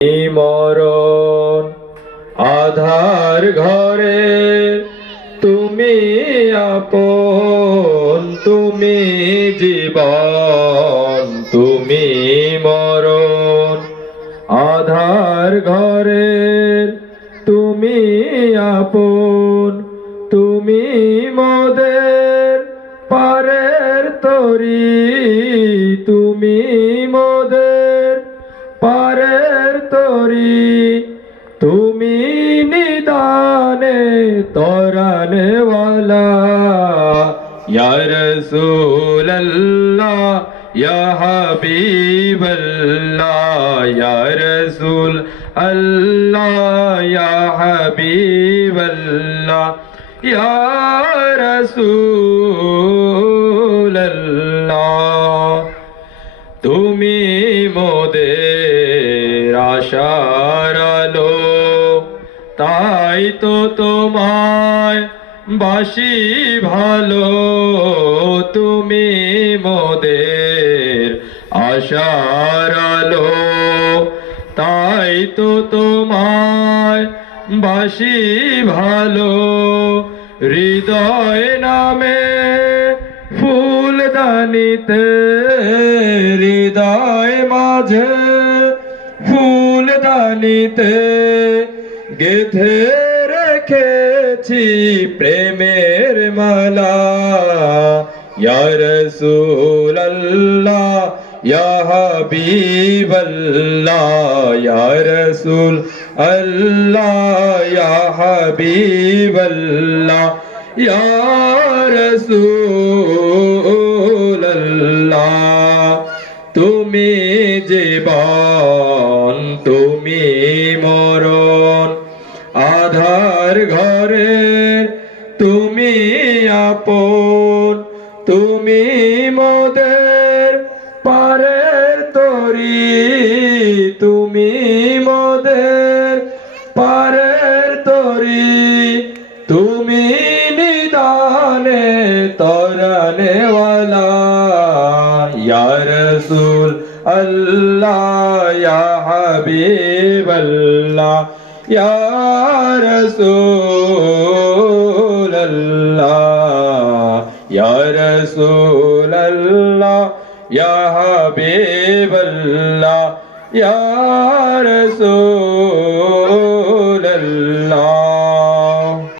মরণ আধার ঘরে তুমি আপন, তুমি জীবন, তুমি মরণ আধার ঘরে তুমি আপন, তুমি মোদের পারের তরি, তুমি মোদের পারের তরি, তুমি নিদানে তরানে ওয়ালা, ইয়া রাসূলুল্লাহ ইয়া হাবিবাল্লাহ, ইয়া রাসূল আল্লাহ ইয়া হাবিবাল্লাহ, ইয়া রাসূলুল্লাহ। তুমি মোদের আশার আলো, তাই তো তোমায় বাসি ভালো, তুমি মোদের আশার আলো, তাই তো তোমায় বাসি ভালো। হৃদয় নামে ফুলদানিতে, হৃদয় মাঝে ফুলদানিতে গেঁথে রেখেছি প্রেমের মালা, ইয়া রাসূলুল্লাহ ইয়া হাবিবাল্লাহ, ইয়া রাসূল আল্লাহ ইয়া হাবিবাল্লাহ, ইয়া রাসূলুল্লাহ। তুমি জীবন, তুমি মরণ আধার ঘরে তুমি আপন, তুমি মোদের পারের তরি, তুমি মোদের পারের তরি, তুমি নিদানে তরানে ওয়ালা, ইয়া রাসূল আল্লাহ ইয়া হাবিবাল্লাহ, ইয়া রাসূলুল্লাহ, ইয়া রাসূলুল্লাহ ইয়া হাবিবাল্লাহ, ইয়া রাসূল